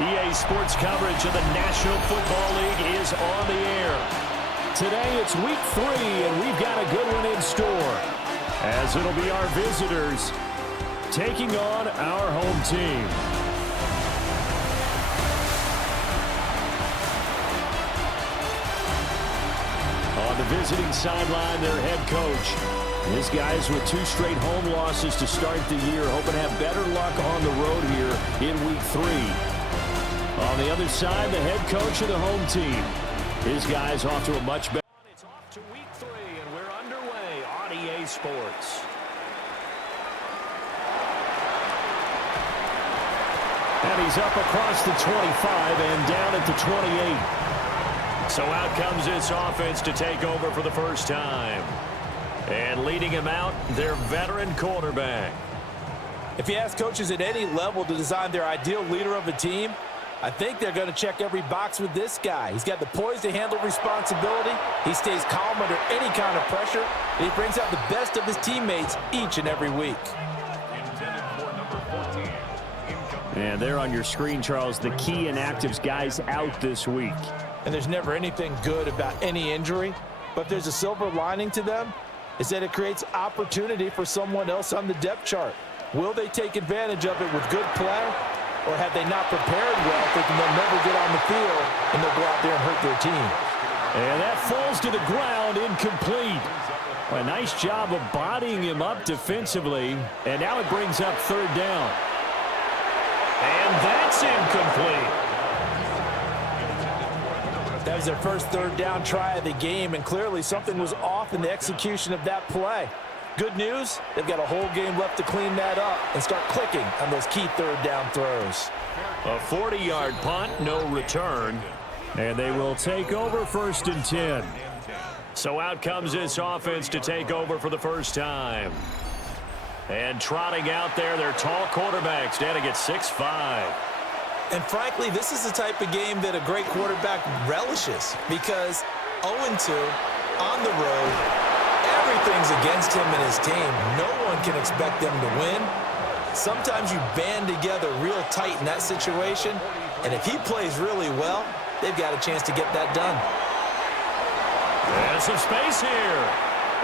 EA Sports coverage of the National Football League is on the air. Today it's week 3, and we've got a good one in store, as it'll be our visitors taking on our home team. On the visiting sideline, their head coach. This guy's with 2 straight home losses to start the year, hoping to have better luck on the road here in week 3. On the other side, the head coach of the home team. His guy's off to a much better. It's off to week 3, and we're underway on EA Sports. And he's up across the 25 and down at the 28. So out comes this offense to take over for the first time. And leading him out, their veteran quarterback. If you ask coaches at any level to design their ideal leader of a team, I think they're going to check every box with this guy. He's got the poise to handle responsibility. He stays calm under any kind of pressure. And he brings out the best of his teammates each and every week. And there on your screen, Charles, the key inactives guys out this week. And there's never anything good about any injury. But if there's a silver lining to them, is that it creates opportunity for someone else on the depth chart. Will they take advantage of it with good play? Or have they not prepared well, thinking they'll never get on the field, and they'll go out there and hurt their team? And that falls to the ground, incomplete. A nice job of bodying him up defensively. And now it brings up 3rd down. And that's incomplete. That was their first 3rd down try of the game, and clearly something was off in the execution of that play. Good news, they've got a whole game left to clean that up and start clicking on those key 3rd down throws. A 40-yard punt, no return. And they will take over 1st and 10. So out comes this offense to take over for the first time. And trotting out there, their tall quarterback standing at 6'5". And frankly, this is the type of game that a great quarterback relishes, because 0-2 on the road, everything's against him and his team. No one can expect them to win. Sometimes you band together real tight in that situation, and if he plays really well, they've got a chance to get that done. And some space here.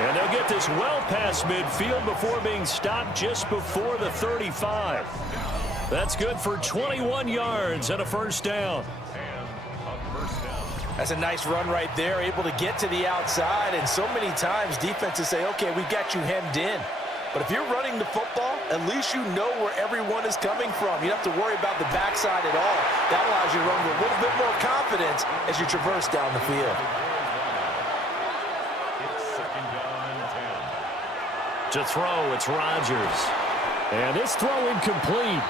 And they'll get this well past midfield before being stopped just before the 35. That's good for 21 yards and a 1st down. That's a nice run right there, able to get to the outside. And so many times defenses say, okay, we got you hemmed in. But if you're running the football, at least you know where everyone is coming from. You don't have to worry about the backside at all. That allows you to run with a little bit more confidence as you traverse down the field. To throw, it's Rodgers. And this throw incomplete.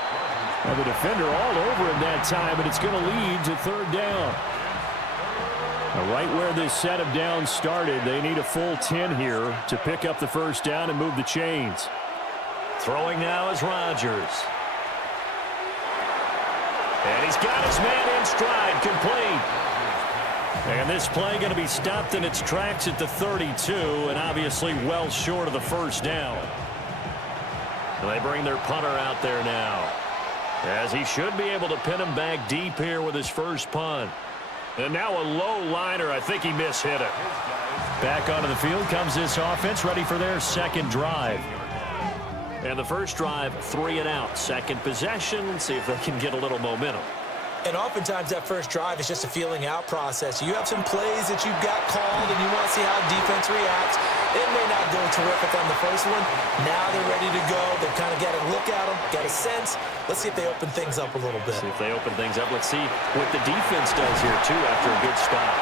And the defender all over him that time, and it's going to lead to 3rd down. Now, right where this set of downs started, they need a full 10 here to pick up the 1st down and move the chains. Throwing now is Rodgers. And he's got his man in stride, complete. And this play going to be stopped in its tracks at the 32, and obviously well short of the 1st down. And they bring their punter out there now, as he should be able to pin him back deep here with his first punt. And now a low liner. I think he mishit it. Back onto the field comes this offense, ready for their 2nd drive. And the first drive, 3 and out. 2nd possession. See if they can get a little momentum. And oftentimes that first drive is just a feeling out process. You have some plays that you've got called and you want to see how defense reacts. It may not go terrific on the first one. Now they're ready to go. They've kind of got a look at them, got a sense. Let's see if they open things up a little bit. See if they open things up. Let's see what the defense does here, too, after a good stop.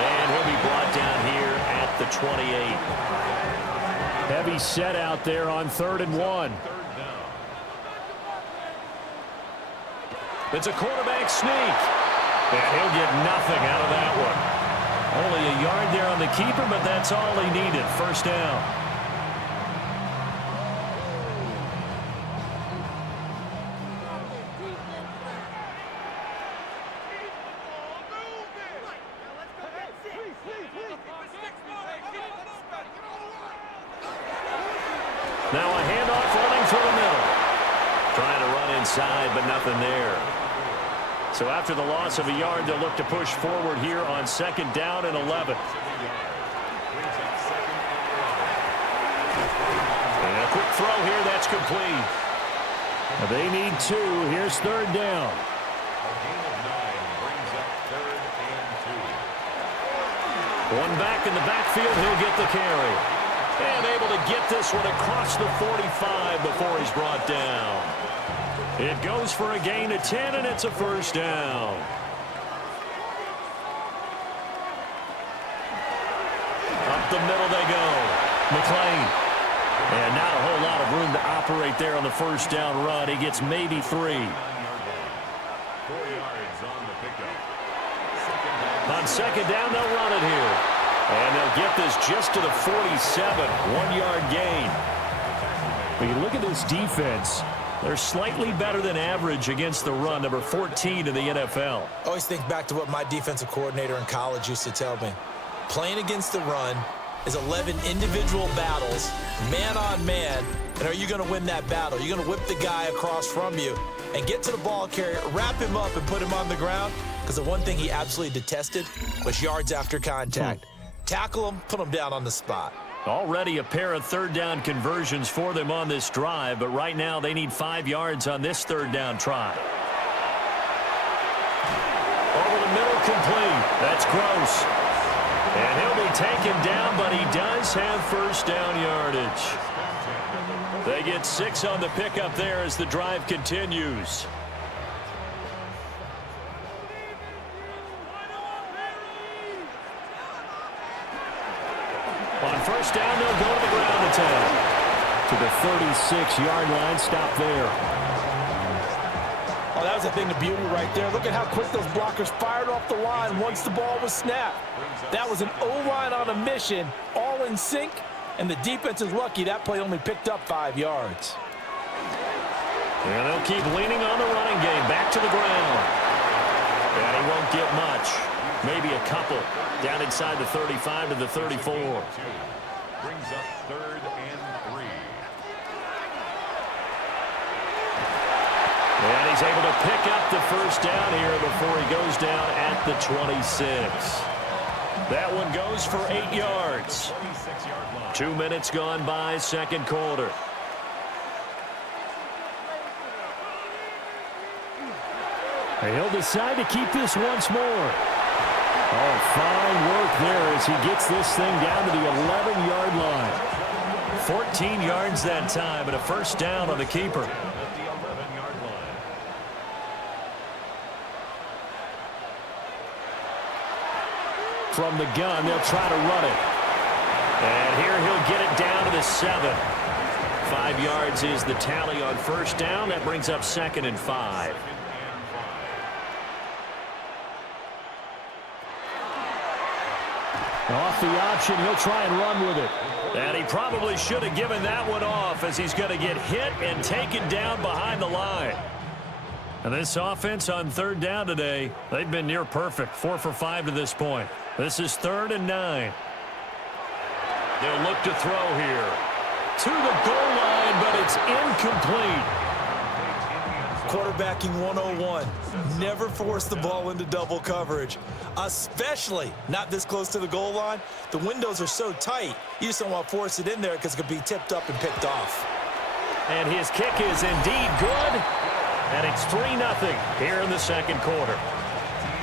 And he'll be brought down here at the 28. Heavy set out there on 3rd and 1. It's a quarterback sneak. And he'll get nothing out of that one. Only a yard there on the keeper, but that's all he needed. 1st down. Now a handoff running through the middle. Trying to run inside, but nothing there. So after the loss of a yard, they'll look to push forward here on 2nd down and 11. And a quick throw here, that's complete. They need 2. Here's 3rd down. One back in the backfield, he'll get the carry. And able to get this one across the 45 before he's brought down. It goes for a gain of 10, and it's a 1st down. Up the middle they go. McLean. And not a whole lot of room to operate there on the 1st down run. He gets maybe 3. 4 yards on the pickup. On 2nd down, they'll run it here. And they'll get this just to the 47. 1-yard gain. When you look at this defense, they're slightly better than average against the run, number 14 in the NFL. I always think back to what my defensive coordinator in college used to tell me. Playing against the run is 11 individual battles, man on man, and are you going to win that battle? You're going to whip the guy across from you and get to the ball carrier, wrap him up, and put him on the ground, because the one thing he absolutely detested was yards after contact. Tackle him, put him down on the spot. Already a pair of 3rd down conversions for them on this drive, but right now they need 5 yards on this 3rd down try. Over the middle, complete. That's Gross. And he'll be taken down, but he does have 1st down yardage. They get 6 on the pickup there as the drive continues. On 1st down, they'll go to the ground attack. To the 36-yard line, stop there. Oh, that was a thing of beauty right there. Look at how quick those blockers fired off the line once the ball was snapped. That was an O-line on a mission, all in sync, and the defense is lucky that play only picked up 5 yards. And they'll keep leaning on the running game, back to the ground. And he won't get much. Maybe a couple. Down inside the 35 to the 34. Brings up 3rd and 3. And he's able to pick up the 1st down here before he goes down at the 26. That one goes for 8 yards. 2 minutes gone by, 2nd quarter. He'll decide to keep this once more. Oh, fine work there as he gets this thing down to the 11-yard line. 14 yards that time and a 1st down on the keeper. From the gun, they'll try to run it. And here he'll get it down to the 7. 5 yards is the tally on 1st down. That brings up 2nd and 5. Off the option, he'll try and run with it. And he probably should have given that one off as he's going to get hit and taken down behind the line. And this offense on 3rd down today, they've been near perfect. 4 for 5 to this point. This is 3rd and 9. They'll look to throw here. To the goal line, but it's incomplete. Quarterbacking 101. Never force the ball into double coverage, especially not this close to the goal line. The windows are so tight, you just don't want to force it in there because it could be tipped up and picked off. And his kick is indeed good, and it's 3-0 here in the 2nd quarter.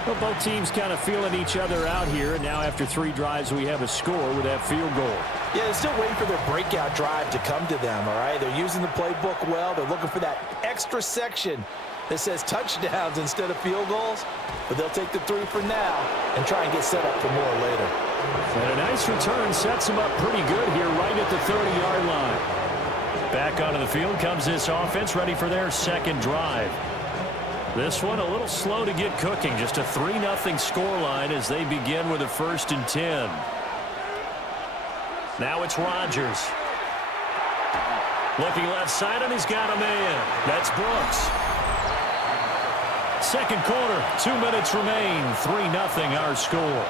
Well, both teams kind of feeling each other out here, and now after 3 drives, we have a score with that field goal. Yeah, they're still waiting for their breakout drive to come to them, all right? They're using the playbook well. They're looking for that extra section that says touchdowns instead of field goals, but they'll take the 3 for now and try and get set up for more later. And a nice return sets them up pretty good here right at the 30-yard line. Back onto the field comes this offense, ready for their 2nd drive. This one a little slow to get cooking. Just a 3-0 scoreline as they begin with a 1st and 10. Now it's Rodgers. Looking left side, and he's got a man. That's Brooks. 2nd quarter, 2 minutes remain. 3-0 our score.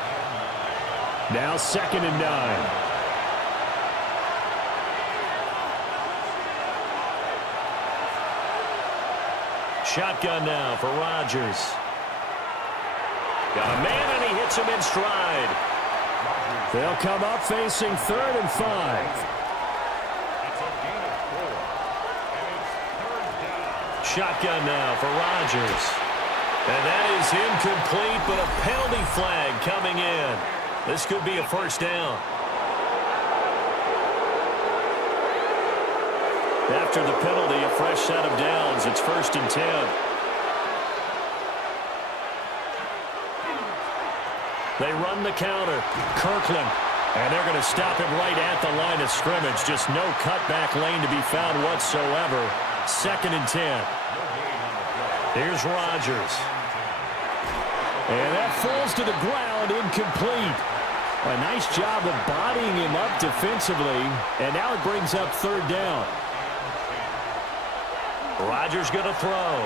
Now 2nd and 9. Shotgun now for Rodgers. Got a man, and he hits him in stride. They'll come up facing 3rd and 5. Shotgun now for Rodgers. And that is incomplete, but a penalty flag coming in. This could be a first down. After the penalty, a fresh set of downs. It's 1st and 10. They run the counter. Kirkland. And they're going to stop him right at the line of scrimmage. Just no cutback lane to be found whatsoever. 2nd and 10. Here's Rodgers. And that falls to the ground, incomplete. A nice job of bodying him up defensively. And now it brings up 3rd down. Rodgers going to throw.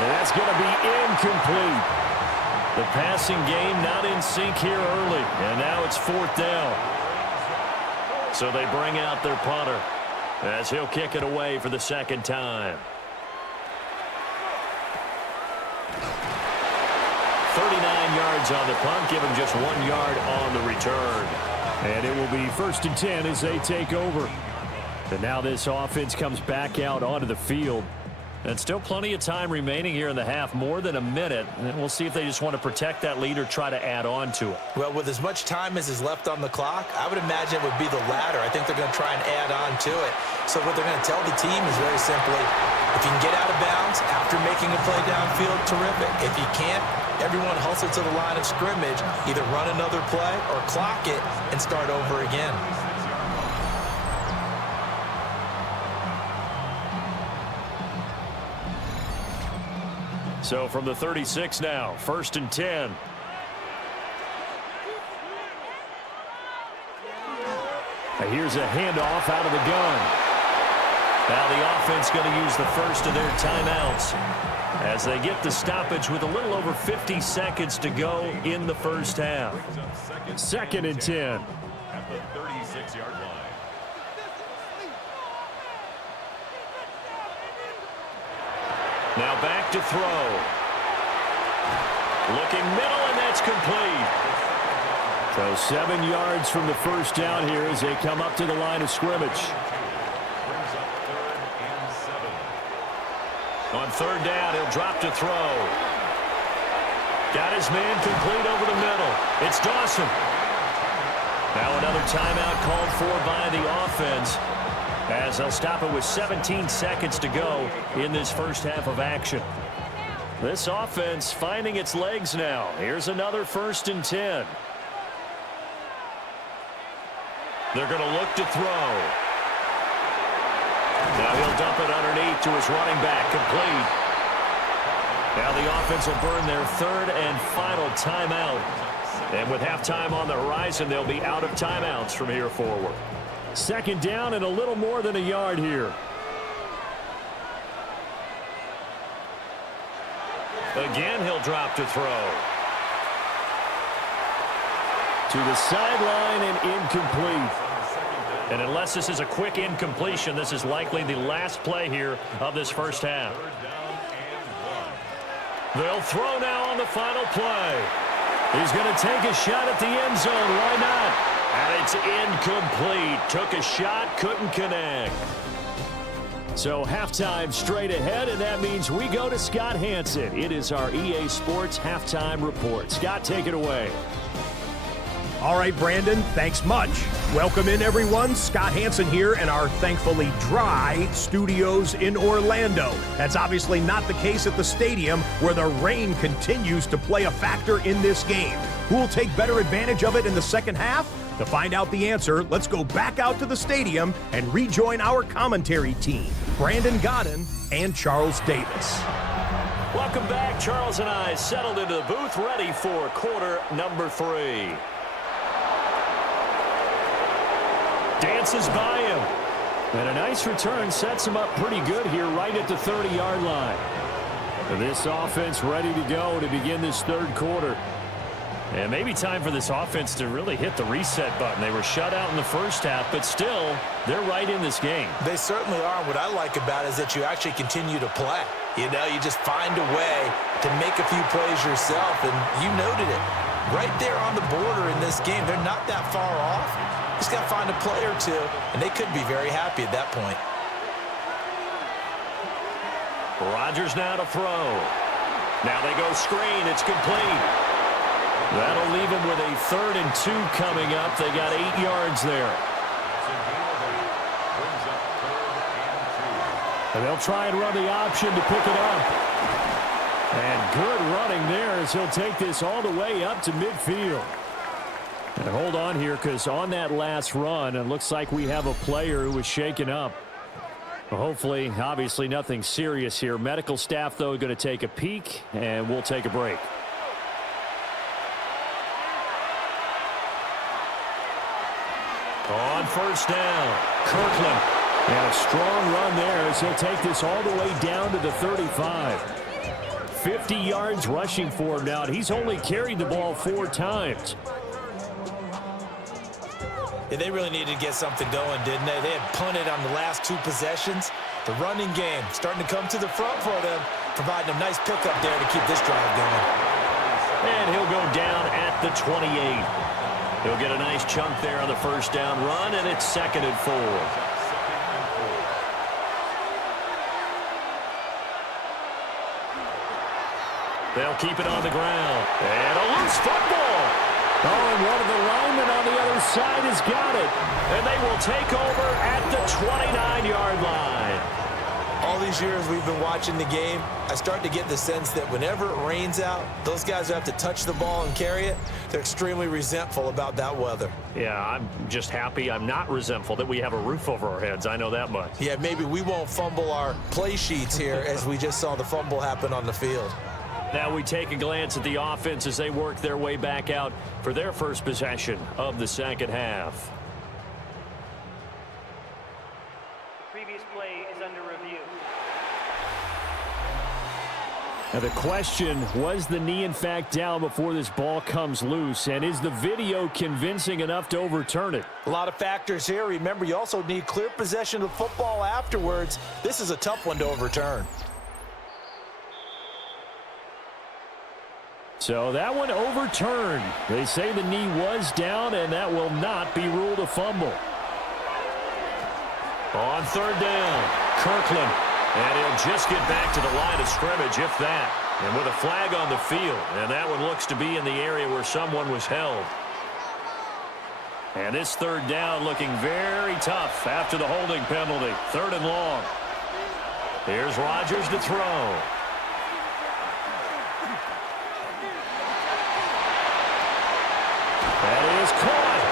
And that's going to be incomplete. The passing game not in sync here early. And now it's 4th down. So they bring out their punter as he'll kick it away for the 2nd time. 39 yards on the punt, give him just 1 yard on the return. And it will be 1st and 10 as they take over. And now this offense comes back out onto the field. And still plenty of time remaining here in the half, more than a minute. And we'll see if they just want to protect that lead or try to add on to it. Well, with as much time as is left on the clock, I would imagine it would be the latter. I think they're going to try and add on to it. So what they're going to tell the team is very simply, if you can get out of bounds after making a play downfield, terrific. If you can't, everyone hustle to the line of scrimmage, either run another play or clock it and start over again. So from the 36 now, 1st and 10. Here's a handoff out of the gun. Now the offense going to use the first of their timeouts as they get the stoppage with a little over 50 seconds to go in the first half. 2nd and 10. At the 36-yard line. Now back to throw. Looking middle, and that's complete. So 7 yards from the first down here as they come up to the line of scrimmage. On 3rd down, he'll drop to throw. Got his man complete over the middle. It's Dawson. Now another timeout called for by the offense, as they'll stop it with 17 seconds to go in this first half of action. This offense finding its legs now. Here's another 1st and 10. They're going to look to throw. Now he'll dump it underneath to his running back, complete. Now the offense will burn their 3rd and final timeout. And with halftime on the horizon, they'll be out of timeouts from here forward. 2nd down and a little more than a yard here. Again, he'll drop to throw. To the sideline and incomplete. And unless this is a quick incompletion, this is likely the last play here of this first half. They'll throw now on the final play. He's going to take a shot at the end zone. Why not? And it's incomplete. Took a shot, couldn't connect. So halftime straight ahead, and that means we go to Scott Hanson. It is our EA Sports Halftime Report. Scott, take it away. All right, Brandon, thanks much. Welcome in, everyone. Scott Hanson here in our thankfully dry studios in Orlando. That's obviously not the case at the stadium, where the rain continues to play a factor in this game. Who will take better advantage of it in the second half? To find out the answer, let's go back out to the stadium and rejoin our commentary team, Brandon Godden and Charles Davis. Welcome back. Charles and I settled into the booth, ready for quarter number 3. Dances by him. And a nice return sets him up pretty good here right at the 30-yard line. And this offense ready to go to begin this 3rd quarter. And maybe time for this offense to really hit the reset button. They were shut out in the first half, but still, they're right in this game. They certainly are. What I like about it is that you actually continue to play. You know, you just find a way to make a few plays yourself, and you noted it. Right there on the border in this game, they're not that far off. Just got to find a play or two, and they could be very happy at that point. Rodgers now to throw. Now they go screen. It's complete. That'll leave them with a 3rd and 2 coming up. They got 8 yards there. And they'll try and run the option to pick it up. And good running there as he'll take this all the way up to midfield. And hold on here, because on that last run, it looks like we have a player who was shaken up. Well, hopefully, obviously nothing serious here. Medical staff, though, going to take a peek, and we'll take a break. On first down, Kirkland. And a strong run there as he'll take this all the way down to the 35. 50 yards rushing for him now. He's only carried the ball 4 times. Yeah, they really needed to get something going, didn't they? They had punted on the last 2 possessions. The running game starting to come to the front for them, providing a nice pickup there to keep this drive going. And he'll go down at the 28. He'll get a nice chunk there on the first down run, and it's 2nd and 4. They'll keep it on the ground. And a loose football. Oh, and one of the linemen on the other side has got it. And they will take over at the 29-yard line. All these years we've been watching the game, I start to get the sense that whenever it rains out, those guys who have to touch the ball and carry it, they're extremely resentful about that weather. Yeah, I'm just happy I'm not resentful that we have a roof over our heads. I know that much. Yeah, maybe we won't fumble our play sheets here as we just saw the fumble happen on the field. Now we take a glance at the offense as they work their way back out for their first possession of the second half. The previous play is under review. Now the question, was the knee in fact down before this ball comes loose? And is the video convincing enough to overturn it? A lot of factors here. Remember, you also need clear possession of the football afterwards. This is a tough one to overturn. So that one overturned. They say the knee was down, and that will not be ruled a fumble. On third down, Kirkland. And he'll just get back to the line of scrimmage, if that. And with a flag on the field. And that one looks to be in the area where someone was held. And this third down looking very tough after the holding penalty. 3rd and long. Here's Rodgers to throw. That is caught.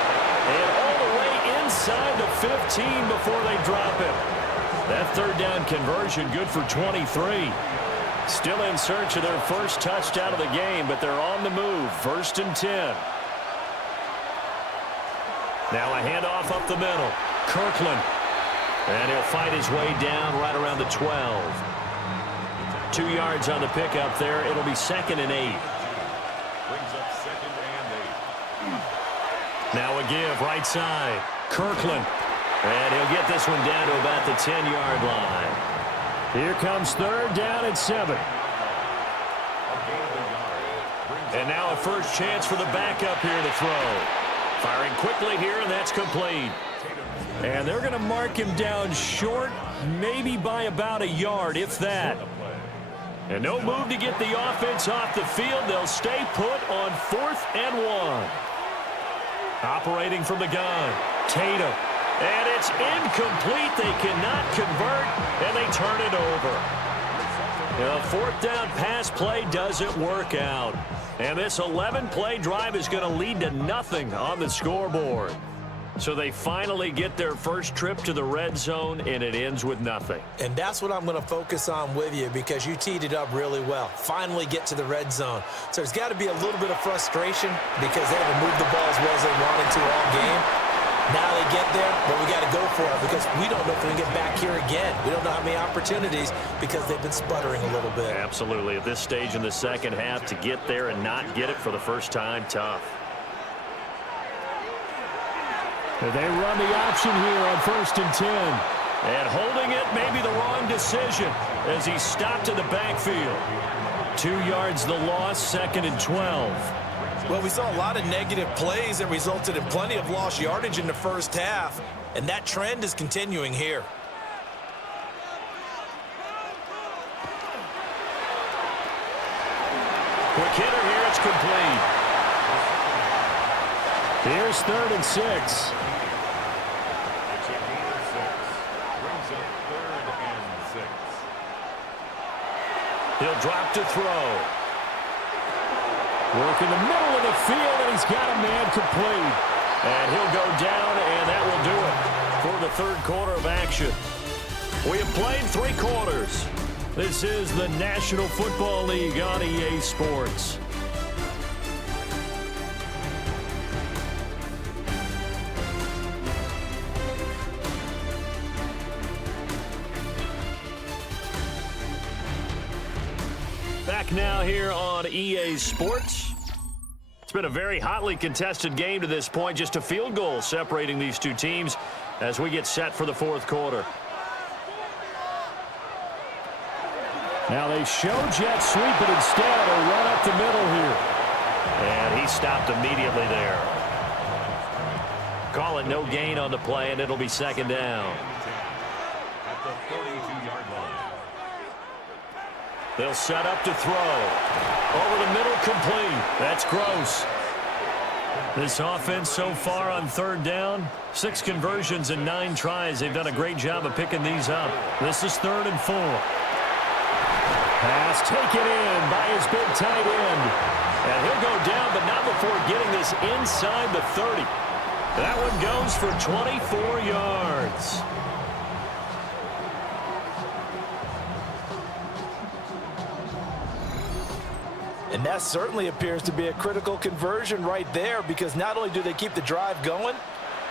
And all the way inside the 15 before they drop him. That third down conversion good for 23. Still in search of their first touchdown of the game, but they're on the move. 1st and 10. Now a handoff up the middle. Kirkland. And he'll fight his way down right around the 12. 2 yards on the pickup there. It'll be 2nd and 8. Brings up 2nd and 8. Now a give right side. Kirkland. And he'll get this one down to about the 10-yard line. Here comes 3rd down and 7. And now a first chance for the backup here to throw. Firing quickly here, and that's complete. And they're going to mark him down short, maybe by about a yard, if that. And no move to get the offense off the field. They'll stay put on 4th and 1. Operating from the gun, Tatum. And it's incomplete. They cannot convert, and they turn it over. The 4th down pass play doesn't work out. And this 11-play drive is going to lead to nothing on the scoreboard. So they finally get their first trip to the red zone, and it ends with nothing. And that's what I'm going to focus on with you because you teed it up really well. Finally get to the red zone. So there's got to be a little bit of frustration because they haven't moved the ball as well as they wanted to all game. Now they get there, but we got to go for it because we don't know if we can get back here again. We don't know how many opportunities because they've been sputtering a little bit. Absolutely. At this stage in the second half, to get there and not get it for the first time, tough. They run the option here on 1st and 10. And holding it may be the wrong decision. as he's stopped in the backfield. 2 yards the loss, 2nd and 12. Well, we saw a lot of negative plays that resulted in plenty of lost yardage in the first half, and that trend is continuing here. Quick hitter here, it's complete. Here's 3rd and 6. It's a gain of 6. Brings up 3rd and 6. He'll drop to throw. Work in the middle of the field, and he's got a man complete. And he'll go down, and that will do it for the 3rd quarter of action. We have played 3 quarters. This is the National Football League on EA Sports. Back now here on EA Sports. It's been a very hotly contested game to this point. Just a field goal separating these two teams as we get set for the 4th quarter. Now they show jet sweep, but instead a run up the middle here. And he stopped immediately there. Call it no gain on the play, and it'll be 2nd down. At the 32-yard line. They'll set up to throw. Over the middle, complete. That's Gross. This offense so far on 3rd down, 6 conversions and 9 tries. They've done a great job of picking these up. This is 3rd and 4. Pass taken in by his big tight end. And he'll go down, but not before getting this inside the 30. That one goes for 24 yards. And that certainly appears to be a critical conversion right there, because not only do they keep the drive going,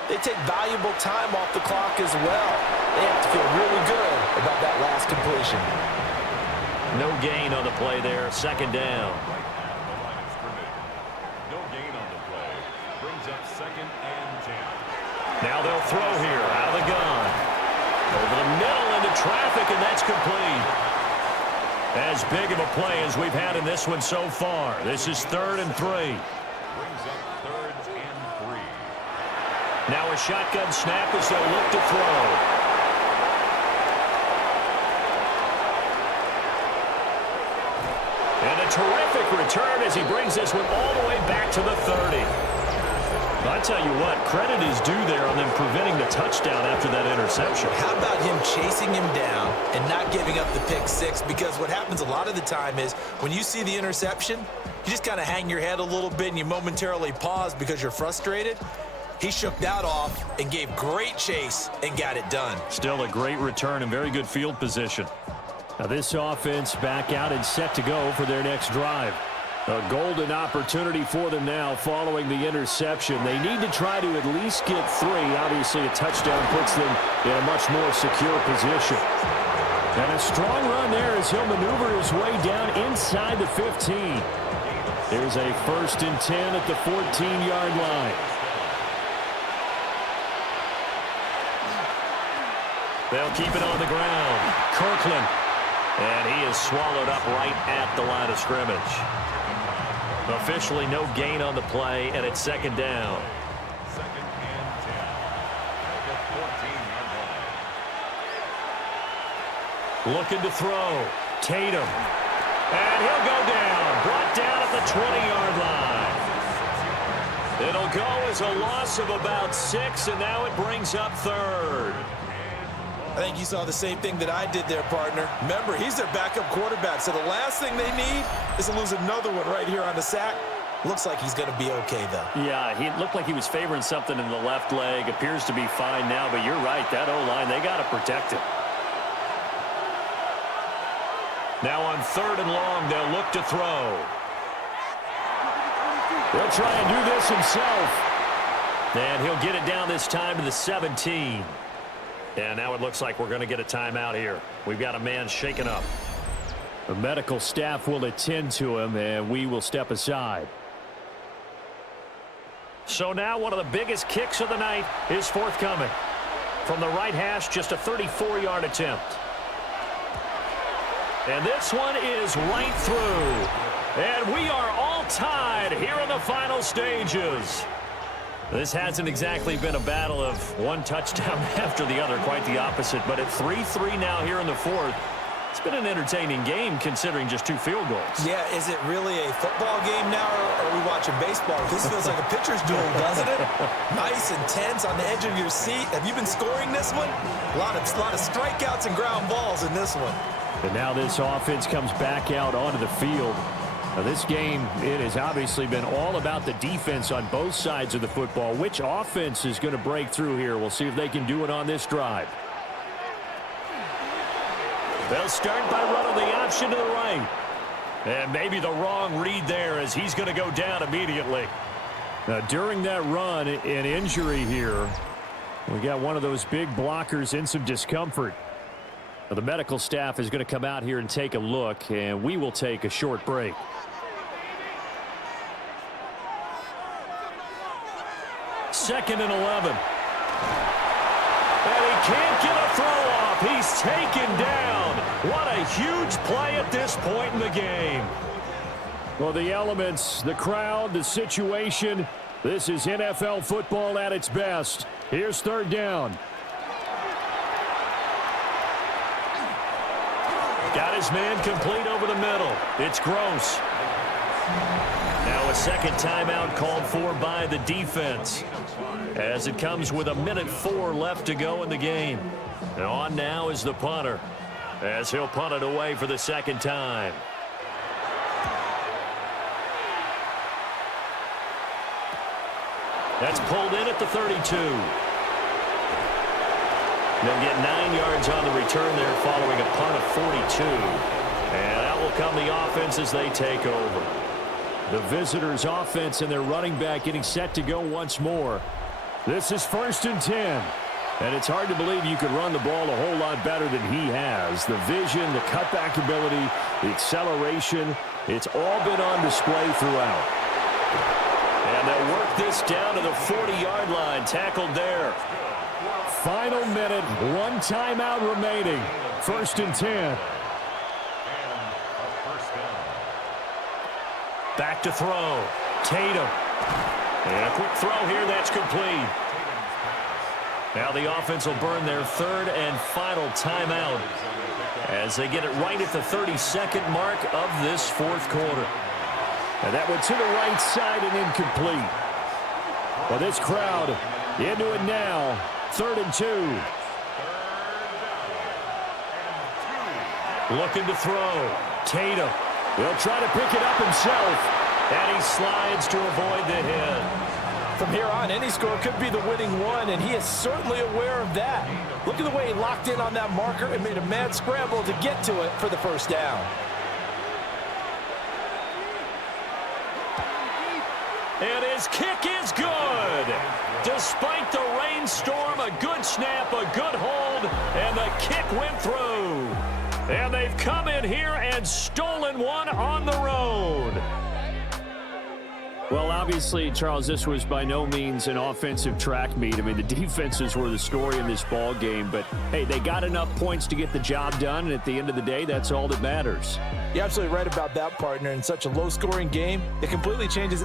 they take valuable time off the clock as well. They have to feel really good about that last completion. No gain on the play there, 2nd down. Right at the line of scrimmage. No gain on the play. Brings up 2nd and 10. Now they'll throw here, out of the gun. Over the middle into traffic, and that's complete. As big of a play as we've had in this one so far. This is 3rd and 3. Brings up 3rd and 3. Now a shotgun snap as they'll look to throw. And a terrific return as he brings this one all the way back to the 30. I tell you what, credit is due there on them preventing the touchdown after that interception. How about him chasing him down and not giving up the pick 6? Because what happens a lot of the time is when you see the interception, you just kind of hang your head a little bit and you momentarily pause because you're frustrated. He shook that off and gave great chase and got it done. Still a great return and very good field position. Now this offense back out and set to go for their next drive. A golden opportunity for them now following the interception. They need to try to at least get 3. Obviously, a touchdown puts them in a much more secure position. And a strong run there as he'll maneuver his way down inside the 15. There's a 1st and 10 at the 14-yard line. They'll keep it on the ground. Kirkland. And he is swallowed up right at the line of scrimmage. Officially no gain on the play, and it's 2nd down. 2nd and 10. At the 14-yard line. Looking to throw. Tatum. And he'll go down. Brought down at the 20-yard line. It'll go as a loss of about 6, and now it brings up 3rd. I think you saw the same thing that I did there, partner. Remember, he's their backup quarterback, so the last thing they need is to lose another one right here on the sack. Looks like he's going to be okay, though. Yeah, he looked like he was favoring something in the left leg. Appears to be fine now, but you're right. That O-line, they got to protect him. Now on 3rd and long, they'll look to throw. He'll try and do this himself. And he'll get it down this time to the 17. And now it looks like we're going to get a timeout here. We've got a man shaken up. The medical staff will attend to him, and we will step aside. So now one of the biggest kicks of the night is forthcoming. From the right hash, just a 34-yard attempt. And this one is right through. And we are all tied here in the final stages. This hasn't exactly been a battle of one touchdown after the other, quite the opposite. But at 3-3 now here in the fourth, it's been an entertaining game considering just 2 field goals. Yeah, is it really a football game now, or are we watching baseball? This feels like a pitcher's duel, doesn't it? Nice and tense on the edge of your seat. Have you been scoring this one? A lot of strikeouts and ground balls in this one. And now this offense comes back out onto the field. Now this game, it has obviously been all about the defense on both sides of the football. Which offense is going to break through here? We'll see if they can do it on this drive. They'll start by running the option to the right. And maybe the wrong read there as he's going to go down immediately. Now, during that run, an injury here. We got one of those big blockers in some discomfort. Now, the medical staff is going to come out here and take a look, and we will take a short break. Second and 11. And he can't get a throw off. He's taken down. What a huge play at this point in the game. Well, the elements, the crowd, the situation, this is NFL football at its best. Here's third down. Got his man complete over the middle. It's Gross. Now a second timeout called for by the defense, as it comes with 1:04 left to go in the game. And on now is the punter, as he'll punt it away for the second time. That's pulled in at the 32. They'll get 9 yards on the return there following a punt of 42. And out will come the offense as they take over. The visitors' offense and their running back getting set to go once more. This is 1st and 10. And it's hard to believe you could run the ball a whole lot better than he has. The vision, the cutback ability, the acceleration, it's all been on display throughout. And they'll work this down to the 40-yard line, tackled there. Final minute, 1 timeout remaining. 1st and 10. Back to throw. Tatum. And a quick throw here, that's complete. Now the offense will burn their 3rd and final timeout as they get it right at the 32nd mark of this 4th quarter. And that went to the right side and incomplete. Well, this crowd into it now. 3rd and 2. Looking to throw. Tatum. He'll try to pick it up himself. And he slides to avoid the hit. From here on, any score could be the winning one, and he is certainly aware of that. Look at the way he locked in on that marker and made a mad scramble to get to it for the first down. And his kick is good. Despite the rainstorm, a good snap, a good hold, and the kick went through. And they've come in here and stolen one on the road. Well, obviously, Charles, this was by no means an offensive track meet. I mean, the defenses were the story in this ball game. But, hey, they got enough points to get the job done, and at the end of the day, that's all that matters. You're absolutely right about that, partner. In such a low-scoring game, it completely changes